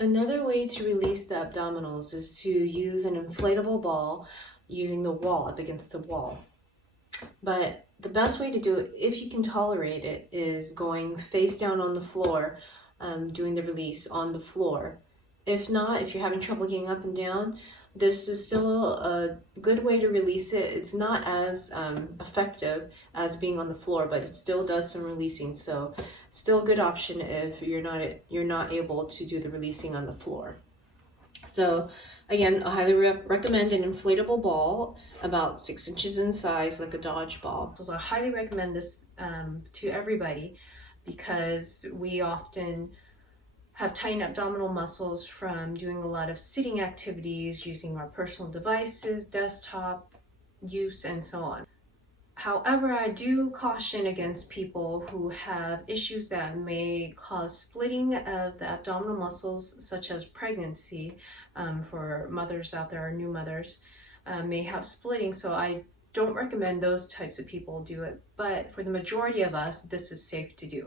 Another way to release the abdominals is to use an inflatable ball using the wall, up against the wall. But the best way to do it, if you can tolerate it, is going face down on the floor, doing the release on the floor. If not, if you're having trouble getting up and down, this is still a good way to release it. It's not as effective as being on the floor, but it still does some releasing. So still a good option if you're not able to do the releasing on the floor. So again, I highly recommend an inflatable ball about 6 inches in size, like a dodgeball. So I highly recommend this to everybody, because we often have tightened abdominal muscles from doing a lot of sitting activities, using our personal devices, desktop use, and so on. However, I do caution against people who have issues that may cause splitting of the abdominal muscles, such as pregnancy. For mothers out there, or new mothers, may have splitting. So I don't recommend those types of people do it. But for the majority of us, this is safe to do.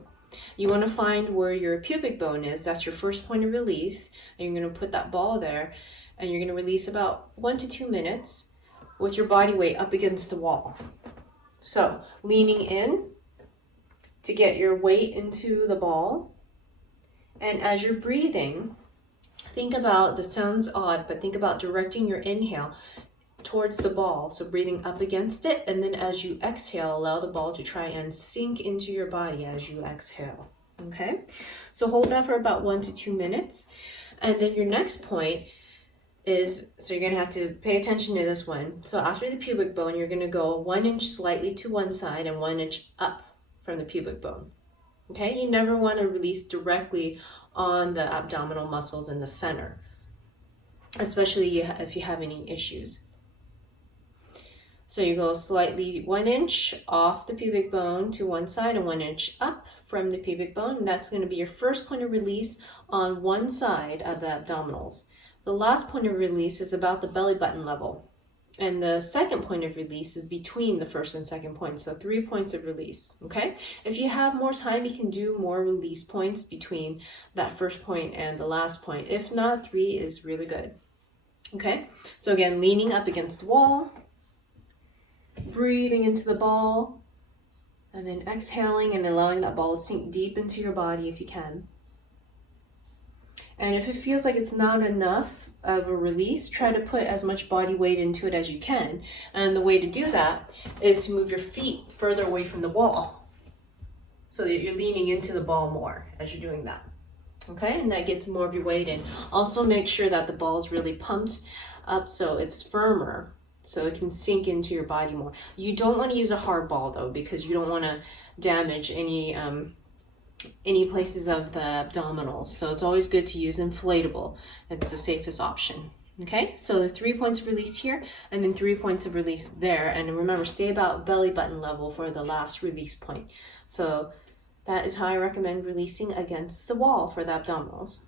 You want to find where your pubic bone is. That's your first point of release. And you're going to put that ball there, and you're going to release about 1 to 2 minutes with your body weight up against the wall. So leaning in to get your weight into the ball. And as you're breathing, think about, this sounds odd, but think about directing your inhale towards the ball. So breathing up against it, and then as you exhale, allow the ball to try and sink into your body as you exhale. Okay? So hold that for about 1 to 2 minutes. And then your next point is, so you're going to have to pay attention to this one. So after the pubic bone, you're going to go 1 inch slightly to one side and 1 inch up from the pubic bone. Okay? You never want to release directly on the abdominal muscles in the center, especially if you have any issues. So you go slightly 1 inch off the pubic bone to one side and 1 inch up from the pubic bone. And that's going to be your first point of release on one side of the abdominals. The last point of release is about the belly button level. And the second point of release is between the first and second point. So 3 points of release, okay? If you have more time, you can do more release points between that first point and the last point. If not, 3 is really good, okay? So again, leaning up against the wall, breathing into the ball, and then exhaling and allowing that ball to sink deep into your body if you can. And if it feels like it's not enough of a release, try to put as much body weight into it as you can. And the way to do that is to move your feet further away from the wall, so that you're leaning into the ball more as you're doing that. Okay, and that gets more of your weight in. Also make sure that the ball is really pumped up so it's firmer, so it can sink into your body more. You don't want to use a hard ball though, because you don't want to damage any places of the abdominals. So it's always good to use inflatable. It's the safest option. Okay, so the 3 points of release here, and then 3 points of release there. And remember, stay about belly button level for the last release point. So that is how I recommend releasing against the wall for the abdominals.